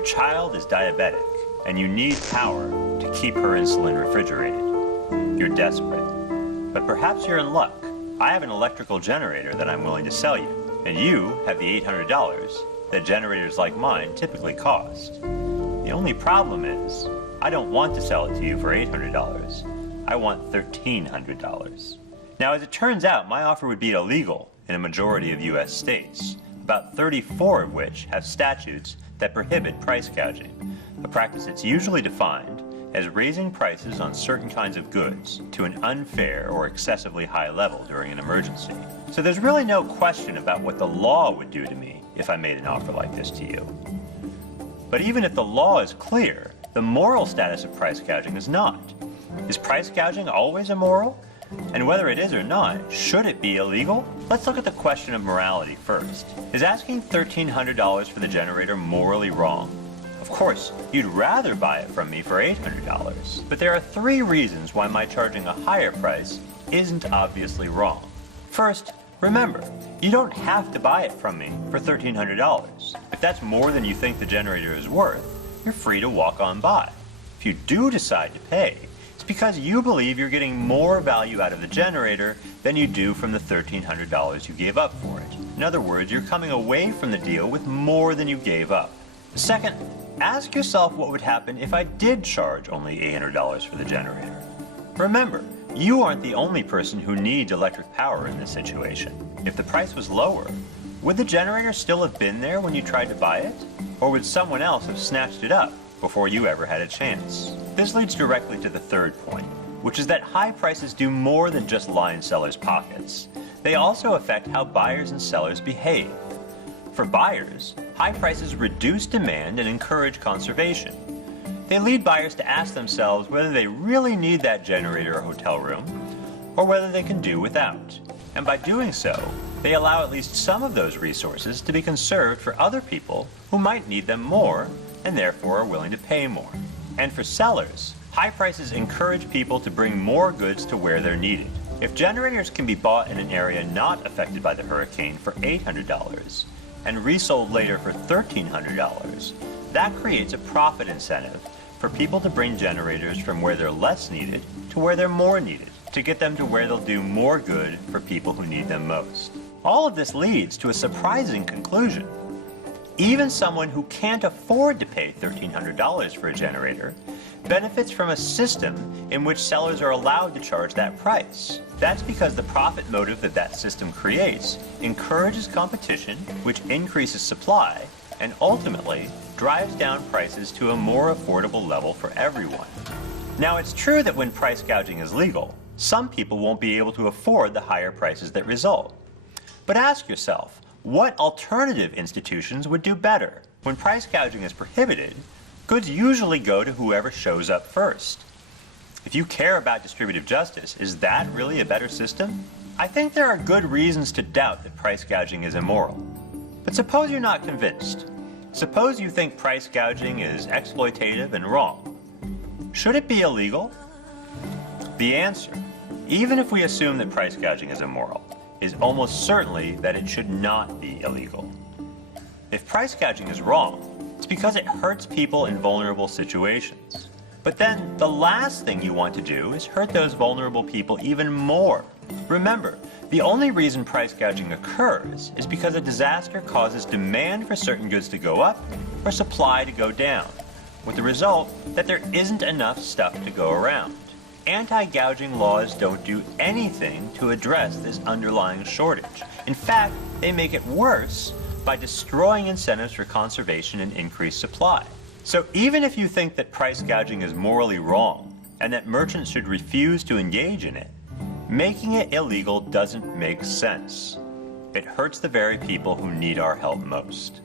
Your child is diabetic, and you need power to keep her insulin refrigerated. You're desperate. But perhaps you're in luck. I have an electrical generator that I'm willing to sell you, and you have the $800 that generators like mine typically cost. The only problem is, I don't want to sell it to you for $800. I want $1,300. Now, as it turns out, my offer would be illegal in a majority of U.S. states, about 34 of which have statutes that prohibit price gouging, a practice that's usually defined as raising prices on certain kinds of goods to an unfair or excessively high level during an emergency. So there's really no question about what the law would do to me if I made an offer like this to you. But even if the law is clear, the moral status of price gouging is not. Is price gouging always immoral? And whether it is or not, should it be illegal? Let's look at the question of morality first. Is asking $1,300 for the generator morally wrong? Of course, you'd rather buy it from me for $800, but there are 3 reasons why my charging a higher price isn't obviously wrong. First, remember, you don't have to buy it from me for $1,300. If that's more than you think the generator is worth, you're free to walk on by. If you do decide to pay, it's because you believe you're getting more value out of the generator than you do from the $1,300 you gave up for it. In other words, you're coming away from the deal with more than you gave up. Second, ask yourself what would happen if I did charge only $800 for the generator. Remember, you aren't the only person who needs electric power in this situation. If the price was lower, would the generator still have been there when you tried to buy it? Or would someone else have snatched it up before you ever had a chance? This leads directly to the third point, which is that high prices do more than just line sellers' pockets. They also affect how buyers and sellers behave. For buyers, high prices reduce demand and encourage conservation. They lead buyers to ask themselves whether they really need that generator or hotel room, or whether they can do without. And by doing so, they allow at least some of those resources to be conserved for other people who might need them more, and therefore are willing to pay more. And for sellers, high prices encourage people to bring more goods to where they're needed. If generators can be bought in an area not affected by the hurricane for $800 and resold later for $1,300, that creates a profit incentive for people to bring generators from where they're less needed to where they're more needed, to get them to where they'll do more good for people who need them most. All of this leads to a surprising conclusion. Even someone who can't afford to pay $1,300 for a generator benefits from a system in which sellers are allowed to charge that price. That's because the profit motive that system creates encourages competition, which increases supply, and ultimately drives down prices to a more affordable level for everyone. Now, it's true that when price gouging is legal, some people won't be able to afford the higher prices that result. But ask yourself, what alternative institutions would do better? When price gouging is prohibited, goods usually go to whoever shows up first. If you care about distributive justice, is that really a better system? I think there are good reasons to doubt that price gouging is immoral. But suppose you're not convinced. Suppose you think price gouging is exploitative and wrong. Should it be illegal? The answer, even if we assume that price gouging is immoral, is almost certainly that it should not be illegal. If price gouging is wrong, it's because it hurts people in vulnerable situations. But then the last thing you want to do is hurt those vulnerable people even more. Remember, the only reason price gouging occurs is because a disaster causes demand for certain goods to go up or supply to go down, with the result that there isn't enough stuff to go around. Anti-gouging laws don't do anything to address this underlying shortage. In fact, they make it worse by destroying incentives for conservation and increased supply. So even if you think that price gouging is morally wrong and that merchants should refuse to engage in it, making it illegal doesn't make sense. It hurts the very people who need our help most.